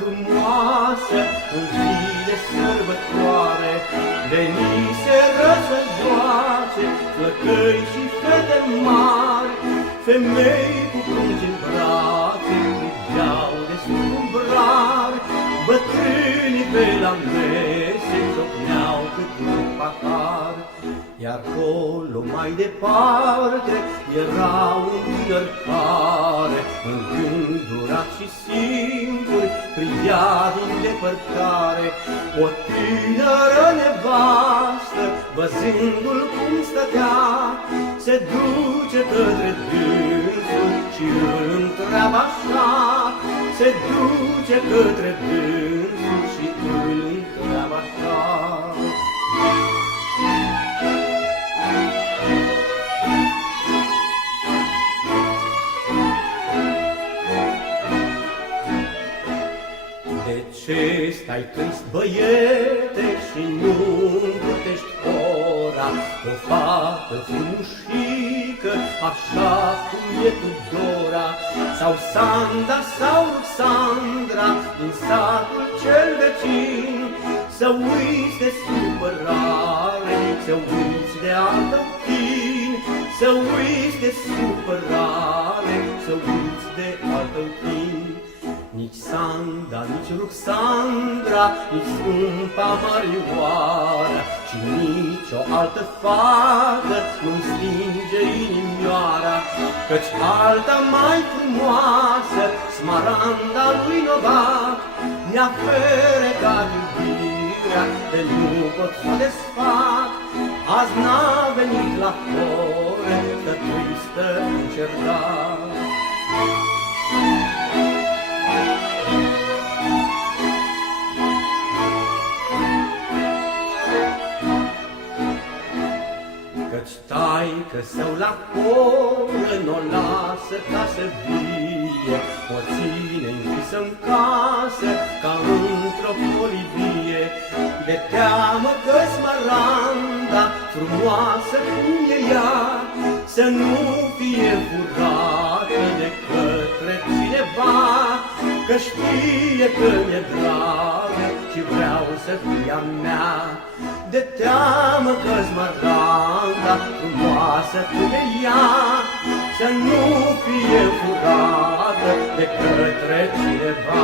frumoasă, în zi de sărbătoare, veniseră să joace flăcăi și fete mari. Femei cu prunci în brațe priveau de surumbrari, bătrânii pe la mese ciocneau cât un pahar. Iar acolo mai departe era un tânăr care, îngândurat și singur, privea din depărtare o tânără nevastă, văzându-l cum stătea, se duce către dânsul și îl întreabă așa, se duce către dânsul și îl întreabă așa. De ce stai trist, băiete, și nu învârtești ora? O fată frumușică, așa cum e Tudora, sau Sanda sau Ruxandra, din satul cel vecin. Să uiți de supărare, să uiți de altă chin, să uiți de supărare, să uiți de altă chin. Nici Sanda, nici Ruxandra, nici scumpa Marioara și nici o altă fată nu-mi stinge inimioara, căci alta mai frumoasă, Smaranda lui Novac, mi-a ferecat iubirea, de nu pot să o desfac. Azi n-a venit la fore, stă tristă în cerdac. Căci taică-său la poră n-o lasă ca să vie, o ține închisă-n casă ca într-o colivie. De teamă că Smaranda, frumoasă cum e ea, să nu fie furată de către cineva, că știe că mi-e dragă și vreau să fie a mea. De teamă că Smaranda, frumoasă cum e ea, să nu fie furată de către cineva.